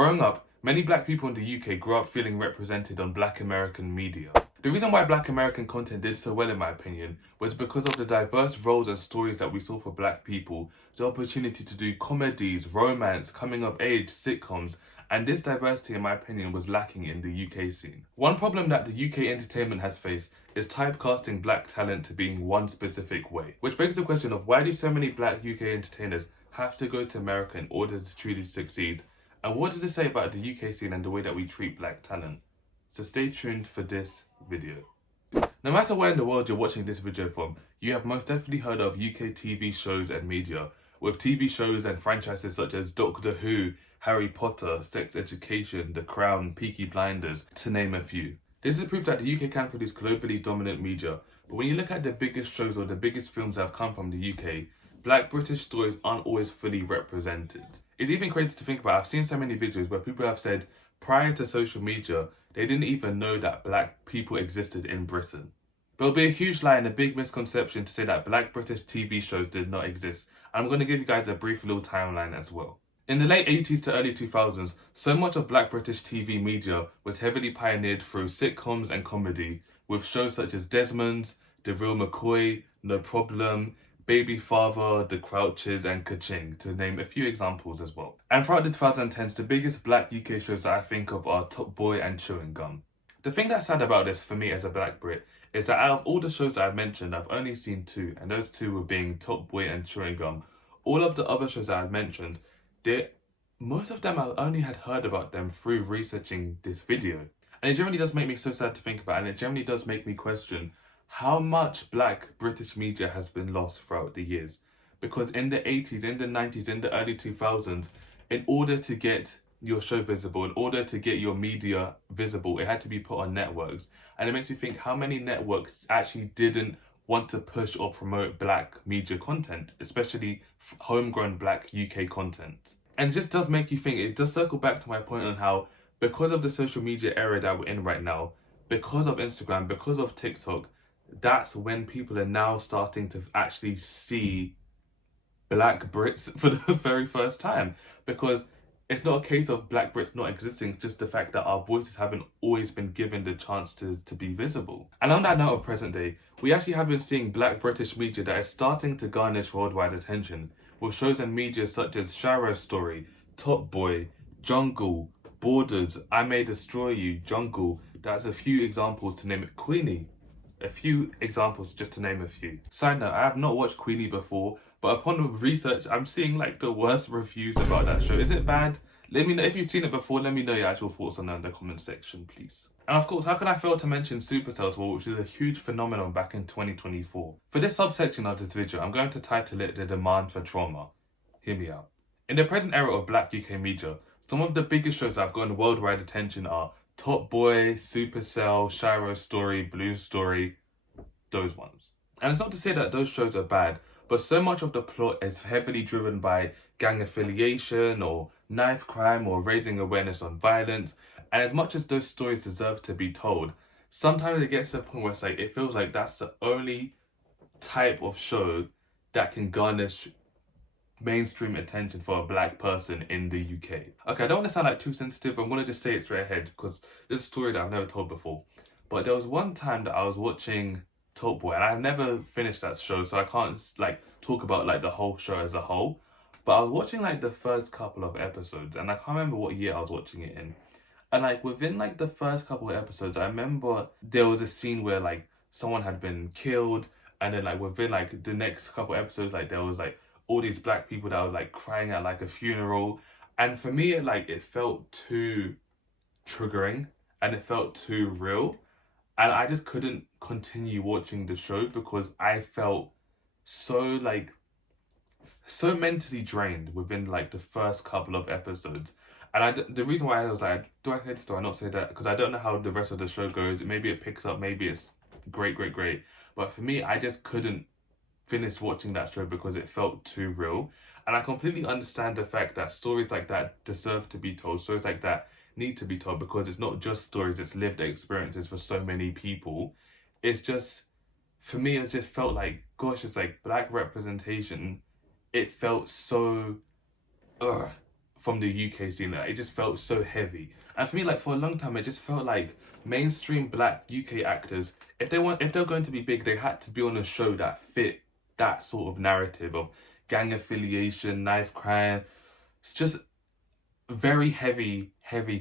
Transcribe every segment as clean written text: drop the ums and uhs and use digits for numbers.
Growing up, many black people in the UK grew up feeling represented on black American media. The reason why black American content did so well, in my opinion, was because of the diverse roles and stories that we saw for black people, the opportunity to do comedies, romance, coming of age, sitcoms, and this diversity, in my opinion, was lacking in the UK scene. One problem that the UK entertainment has faced is typecasting black talent to being one specific way, which begs the question of why do so many black UK entertainers have to go to America in order to truly succeed? And what does it say about the UK scene and the way that we treat black talent? So stay tuned for this video. No matter where in the world you're watching this video from, you have most definitely heard of UK TV shows and media, with TV shows and franchises such as Doctor Who, Harry Potter, Sex Education, The Crown, Peaky Blinders, to name a few. This is proof that the UK can produce globally dominant media, but when you look at the biggest shows or the biggest films that have come from the UK, black British stories aren't always fully represented. It's even crazy to think about. I've seen so many videos where people have said prior to social media, they didn't even know that black people existed in Britain. But it'll be a huge lie and a big misconception to say that black British TV shows did not exist. I'm going to give you guys a brief little timeline as well. In the late 80s to early 2000s, so much of black British TV media was heavily pioneered through sitcoms and comedy, with shows such as Desmond's, The Real McCoy, No Problem, Baby Father, The Crouches, and Ka-Ching, to name a few examples as well. And throughout the 2010s, the biggest black UK shows that I think of are Top Boy and Chewing Gum. The thing that's sad about this for me as a black Brit is that out of all the shows that I've mentioned, I've only seen two, and those two were being Top Boy and Chewing Gum. All of the other shows that I've mentioned, most of them I only had heard about them through researching this video. And it generally does make me so sad to think about, and it generally does make me question how much black British media has been lost throughout the years. Because in the 80s, in the 90s, in the early 2000s, in order to get your show visible, in order to get your media visible, it had to be put on networks. And it makes me think how many networks actually didn't want to push or promote black media content, especially homegrown black UK content. And it just does make you think, it does circle back to my point on how, because of the social media era that we're in right now, because of Instagram, because of TikTok, that's when people are now starting to actually see black Brits for the very first time. Because it's not a case of black Brits not existing, just the fact that our voices haven't always been given the chance to be visible. And on that note of present day, we actually have been seeing black British media that is starting to garnish worldwide attention, with shows and media such as Shara's Story, Top Boy, Jungle, Borders, I May Destroy You, Jungle. That's a few examples to name it. Queenie. A few examples just to name a few. Side note, I have not watched Queenie before, but upon research, I'm seeing like the worst reviews about that show. Is it bad? Let me know if you've seen it before. Let me know your actual thoughts on that in the comment section, please. And of course, how can I fail to mention Supercell's War, which is a huge phenomenon back in 2024. For this subsection of this video, I'm going to title it The Demand for Trauma. Hear me out. In the present era of black UK media, some of the biggest shows that have gotten worldwide attention are Top Boy, Supercell, Shara's Story, Blue Story, those ones. And it's not to say that those shows are bad, but so much of the plot is heavily driven by gang affiliation or knife crime or raising awareness on violence. And as much as those stories deserve to be told, sometimes it gets to a point where it's like, it feels like that's the only type of show that can garnish mainstream attention for a black person in the UK. Okay, I don't want to sound like too sensitive. I'm going to just say it straight ahead because this is a story that I've never told before. But there was one time that I was watching Top Boy, and I never finished that show, so I can't like talk about like the whole show as a whole. But I was watching like the first couple of episodes, and I can't remember what year I was watching it in. And like within like the first couple of episodes, I remember there was a scene where like someone had been killed, and then like within like the next couple of episodes, like there was like all these black people that were like crying at like a funeral. And for me, it felt too triggering and it felt too real. And I just couldn't continue watching the show because I felt so mentally drained within like the first couple of episodes. And the reason why I was like, do I say this, do I not say that? Because I don't know how the rest of the show goes. Maybe it picks up, maybe it's great. But for me, I just couldn't finish watching that show because it felt too real. And I completely understand the fact that stories like that deserve to be told. Stories like that need to be told because it's not just stories, it's lived experiences for so many people. It's just, for me, it just felt like, gosh, it's like black representation. It felt so from the UK scene. Like, it just felt so heavy. And for me, like for a long time, it just felt like mainstream black UK actors, if they're going to be big, they had to be on a show that fit that sort of narrative of gang affiliation, knife crime. It's just very heavy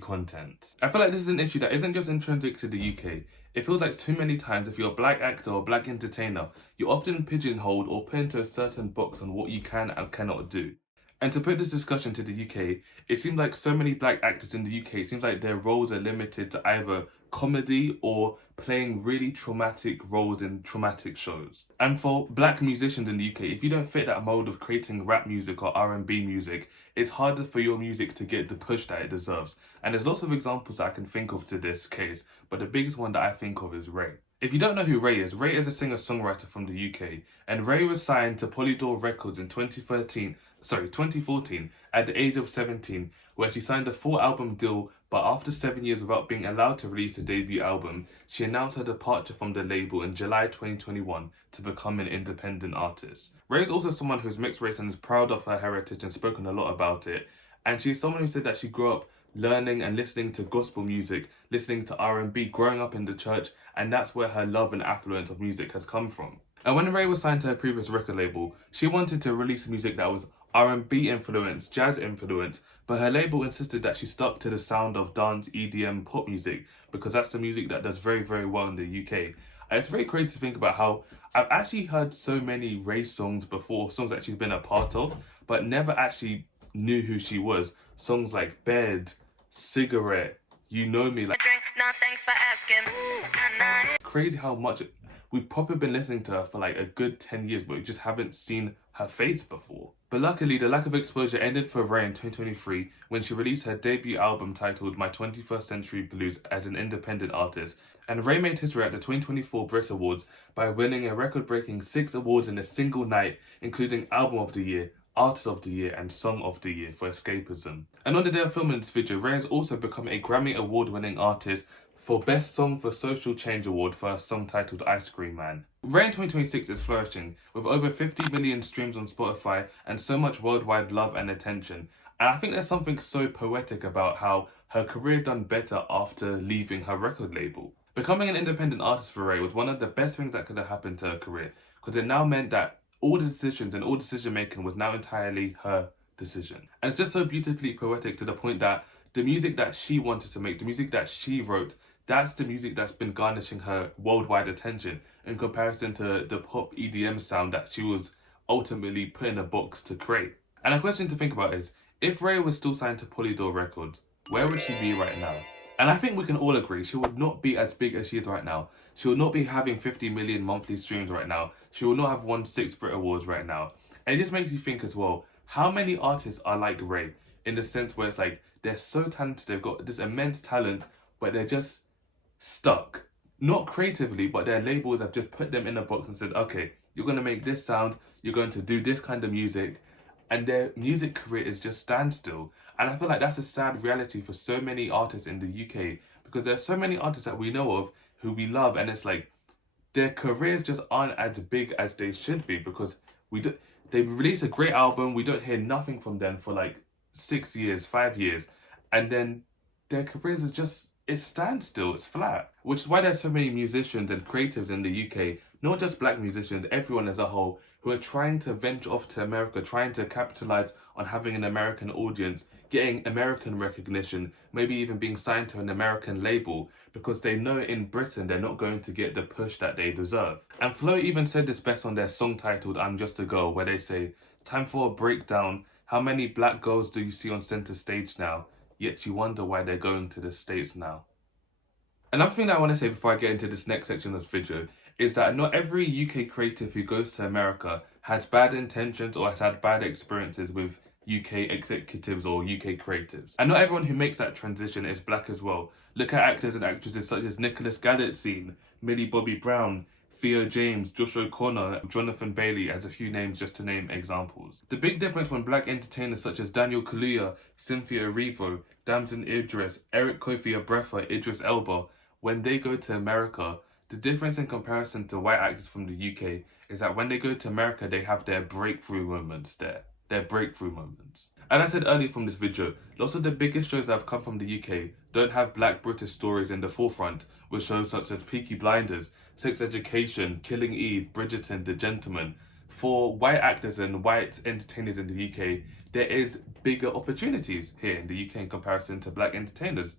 content. I feel like this is an issue that isn't just intrinsic to the UK. It feels like too many times if you're a black actor or black entertainer, you're often pigeonholed or put into a certain box on what you can and cannot do. And to put this discussion to the UK, it seems like so many black actors in the UK, it seems like their roles are limited to either comedy or playing really traumatic roles in traumatic shows. And for black musicians in the UK, if you don't fit that mold of creating rap music or R&B music, it's harder for your music to get the push that it deserves. And there's lots of examples that I can think of to this case, but the biggest one that I think of is Raye. If you don't know who Raye is a singer-songwriter from the UK, and Raye was signed to Polydor Records in 2014 at the age of 17, where she signed a 4-album deal, but after 7 years without being allowed to release a debut album, she announced her departure from the label in July 2021 to become an independent artist. Raye is also someone who's mixed race and is proud of her heritage and spoken a lot about it, and she's someone who said that she grew up learning and listening to gospel music, listening to R&B, growing up in the church, and that's where her love and affluence of music has come from. And when Raye was signed to her previous record label, she wanted to release music that was R&B influenced, jazz influenced, but her label insisted that she stuck to the sound of dance, EDM, pop music, because that's the music that does very well in the UK. And it's very crazy to think about how I've actually heard so many Raye songs before, songs that she's been a part of, but never actually knew who she was. Songs like Bed, Cigarette, You Know Me. Like, No, thanks for asking. it's crazy how much we've probably been listening to her for like a good 10 years, but we just haven't seen her face before. But luckily, the lack of exposure ended for Raye in 2023 when she released her debut album titled My 21st Century Blues as an independent artist. And Raye made history at the 2024 Brit Awards by winning a record-breaking 6 awards in a single night, including Album of the Year, Artist of the Year and Song of the Year for Escapism. And on the day of filming this video, Raye has also become a Grammy Award-winning artist for Best Song for Social Change Award for a song titled Ice Cream Man. Raye in 2026 is flourishing, with over 50 million streams on Spotify and so much worldwide love and attention. And I think there's something so poetic about how her career done better after leaving her record label. Becoming an independent artist for Raye was one of the best things that could have happened to her career, because it now meant that all the decisions and all decision making was now entirely her decision. And it's just so beautifully poetic to the point that the music that she wanted to make, the music that she wrote, that's the music that's been garnishing her worldwide attention in comparison to the pop EDM sound that she was ultimately put in a box to create. And a question to think about is, if Raye was still signed to Polydor Records, where would she be right now? And I think we can all agree she would not be as big as she is right now. She would not be having 50 million monthly streams right now. She will not have won 6 Brit Awards right now. And it just makes you think as well, how many artists are like Raye in the sense where it's like, they're so talented, they've got this immense talent, but they're just stuck. Not creatively, but their labels have just put them in a box and said, okay, you're going to make this sound, you're going to do this kind of music, and their music career is just standstill. And I feel like that's a sad reality for so many artists in the UK, because there's so many artists that we know of who we love, and it's like their careers just aren't as big as they should be, because they release a great album, we don't hear nothing from them for like 6 years, 5 years, and then their careers is just, it stands still, it's flat. Which is why there's so many musicians and creatives in the UK, not just black musicians, everyone as a whole, who are trying to venture off to America, trying to capitalize on having an American audience, getting American recognition, maybe even being signed to an American label, because they know in Britain they're not going to get the push that they deserve. And Flo even said this best on their song titled I'm Just a Girl, where they say, time for a breakdown, how many black girls do you see on center stage now? Yet you wonder why they're going to the States now. Another thing that I want to say before I get into this next section of this video is that not every UK creative who goes to America has bad intentions or has had bad experiences with UK executives or UK creatives. And not everyone who makes that transition is black as well. Look at actors and actresses such as Nicholas Galitzine, Millie Bobby Brown, Theo James, Josh O'Connor, Jonathan Bailey, as a few names just to name examples. The big difference when black entertainers such as Daniel Kaluuya, Cynthia Erivo, Damson Idris, Eric Kofi Abrefa, Idris Elba, when they go to America, the difference in comparison to white actors from the UK is that when they go to America, they have their breakthrough moments there. their breakthrough moments. As I said earlier from this video, lots of the biggest shows that have come from the UK don't have black British stories in the forefront, with shows such as Peaky Blinders, Sex Education, Killing Eve, Bridgerton, The Gentleman. For white actors and white entertainers in the UK, there is bigger opportunities here in the UK in comparison to black entertainers.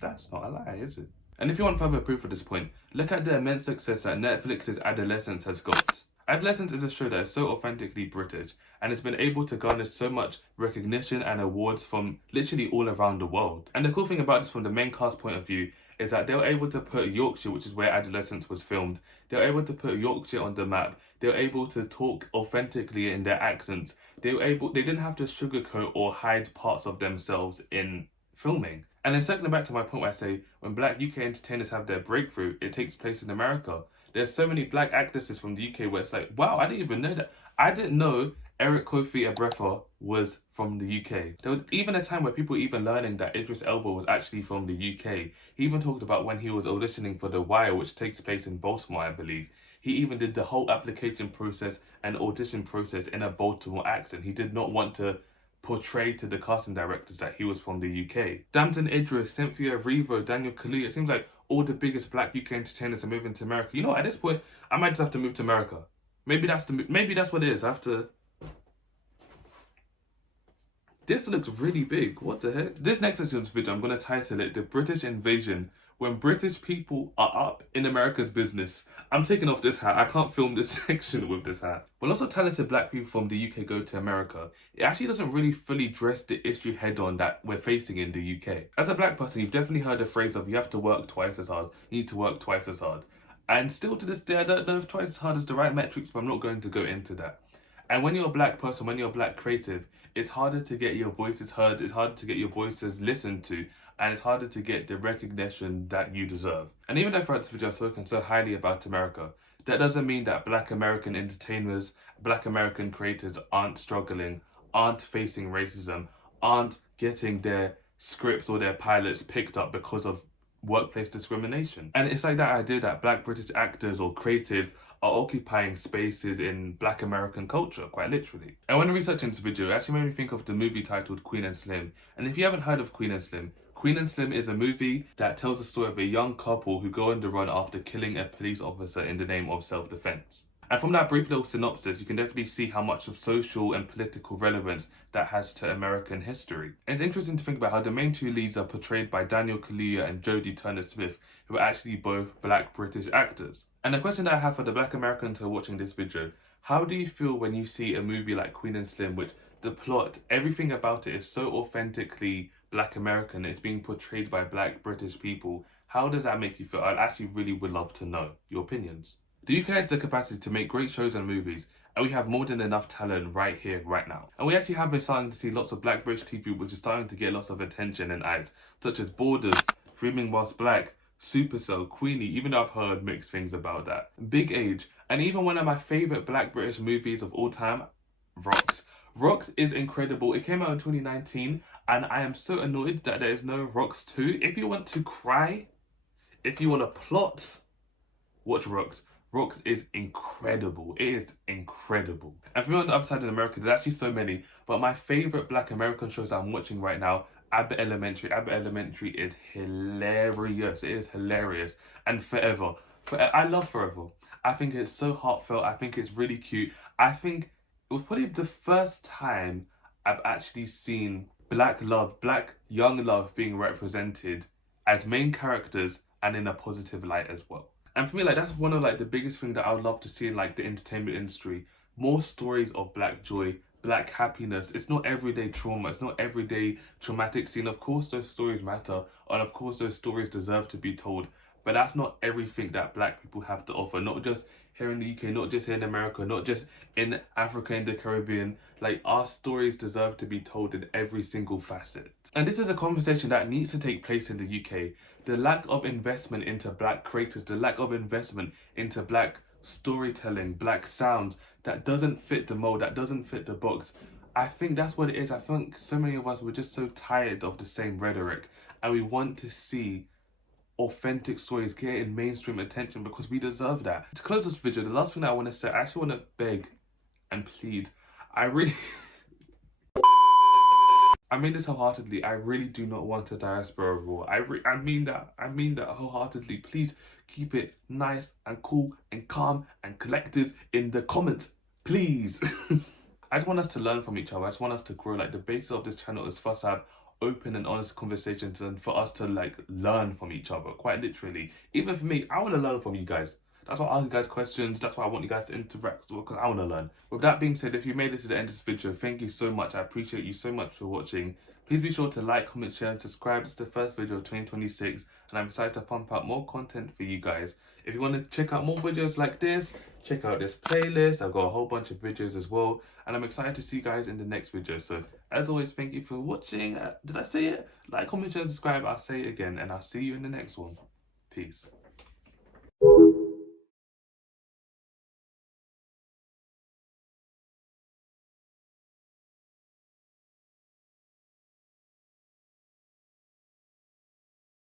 That's not a lie, is it? And if you want further proof of this point, look at the immense success that Netflix's Adolescence has got. Adolescence is a show that is so authentically British and has been able to garner so much recognition and awards from literally all around the world. And the cool thing about this from the main cast point of view is that they were able to put Yorkshire, which is where Adolescence was filmed, they were able to put Yorkshire on the map. They were able to talk authentically in their accents. They didn't have to sugarcoat or hide parts of themselves in filming. And then circling back to my point where I say, when black UK entertainers have their breakthrough, it takes place in America. There's so many black actresses from the UK where it's like, wow, I didn't even know that. I didn't know Eric Kofi Abrefa was from the UK. There was even a time where people were even learning that Idris Elba was actually from the UK. He even talked about when he was auditioning for The Wire, which takes place in Baltimore, I believe. He even did the whole application process and audition process in a Baltimore accent. He did not want to portray to the casting directors that he was from the UK. Damson Idris, Cynthia Erivo, Daniel Kaluuya, it seems like all the biggest black UK entertainers are moving to America. You know, at this point, I might just have to move to America. Maybe that's what it is. I have to. This looks really big. What the heck? This next section of this video, I'm going to title it "The British Invasion." When British people are up in America's business. I'm taking off this hat. I can't film this section with this hat. When lots of talented black people from the UK go to America, it actually doesn't really fully address the issue head on that we're facing in the UK. As a black person, you've definitely heard the phrase of you have to work twice as hard. You need to work twice as hard. And still to this day, I don't know if twice as hard is the right metrics, but I'm not going to go into that. And when you're a black person, when you're a black creative, it's harder to get your voices heard, it's harder to get your voices listened to, and it's harder to get the recognition that you deserve. And even though throughout this video I've spoken so highly about America, that doesn't mean that black American entertainers, black American creators aren't struggling, aren't facing racism, aren't getting their scripts or their pilots picked up because of workplace discrimination. And it's like that idea that black British actors or creatives are occupying spaces in black American culture, quite literally. And when researching this video, it actually made me think of the movie titled Queen and Slim. And if you haven't heard of Queen and Slim is a movie that tells the story of a young couple who go on the run after killing a police officer in the name of self-defense. And from that brief little synopsis, you can definitely see how much of social and political relevance that has to American history. And it's interesting to think about how the main two leads are portrayed by Daniel Kaluuya and Jodie Turner-Smith, who are actually both black British actors. And the question that I have for the black Americans who are watching this video, how do you feel when you see a movie like Queen and Slim, which the plot, everything about it is so authentically black American, it's being portrayed by black British people? How does that make you feel? I actually really would love to know your opinions. The UK has the capacity to make great shows and movies, and we have more than enough talent right here, right now. And we actually have been starting to see lots of black British TV which is starting to get lots of attention and eyes, such as Borders, Dreaming Whilst Black, Supercell, Queenie, even though I've heard mixed things about that. Big Age, and even one of my favourite black British movies of all time, Rocks. Rocks is incredible. It came out in 2019, and I am so annoyed that there is no Rocks 2. If you want to cry, if you want to plot, watch Rocks. Rocks is incredible. It is incredible. And for me on the other side in America, there's actually so many, but my favourite black American shows that I'm watching right now, Abbott Elementary. Abbott Elementary is hilarious. It is hilarious. And Forever. I love Forever. I think it's so heartfelt. I think it's really cute. I think it was probably the first time I've actually seen black love, black young love being represented as main characters and in a positive light as well. And for me, like, that's one of like the biggest thing that I would love to see in like the entertainment industry. More stories of black joy, black happiness. It's not everyday trauma. It's not everyday traumatic scene. Of course, those stories matter, and of course, those stories deserve to be told. But that's not everything that black people have to offer. Not just here in the UK, not just here in America, not just in Africa and the Caribbean. Like, our stories deserve to be told in every single facet. And this is a conversation that needs to take place in the UK. The lack of investment into black creators, the lack of investment into black storytelling, black sound that doesn't fit the mold, that doesn't fit the box. I think that's what it is. I think so many of us were just so tired of the same rhetoric, and we want to see authentic stories getting mainstream attention because we deserve that. To close this video, the last thing that I want to say, I actually want to beg and plead. I really I mean this wholeheartedly. I really do not want a diaspora rule. I mean that. I mean that wholeheartedly. Please keep it nice and cool and calm and collective in the comments. Please. I just want us to learn from each other. I just want us to grow. Like, the basis of this channel is for us to have open and honest conversations and for us to like learn from each other, quite literally. Even for me, I want to learn from you guys. That's why I ask you guys questions. That's why I want you guys to interact, because I want to learn. With that being said, if you made it to the end of this video, thank you so much. I appreciate you so much for watching. Please be sure to like, comment, share, and subscribe. This is the first video of 2026, and I'm excited to pump out more content for you guys. If you want to check out more videos like this, check out this playlist. I've got a whole bunch of videos as well, and I'm excited to see you guys in the next video. So, as always, thank you for watching. Did I say it? Like, comment, share, and subscribe. I'll say it again, and I'll see you in the next one. Peace.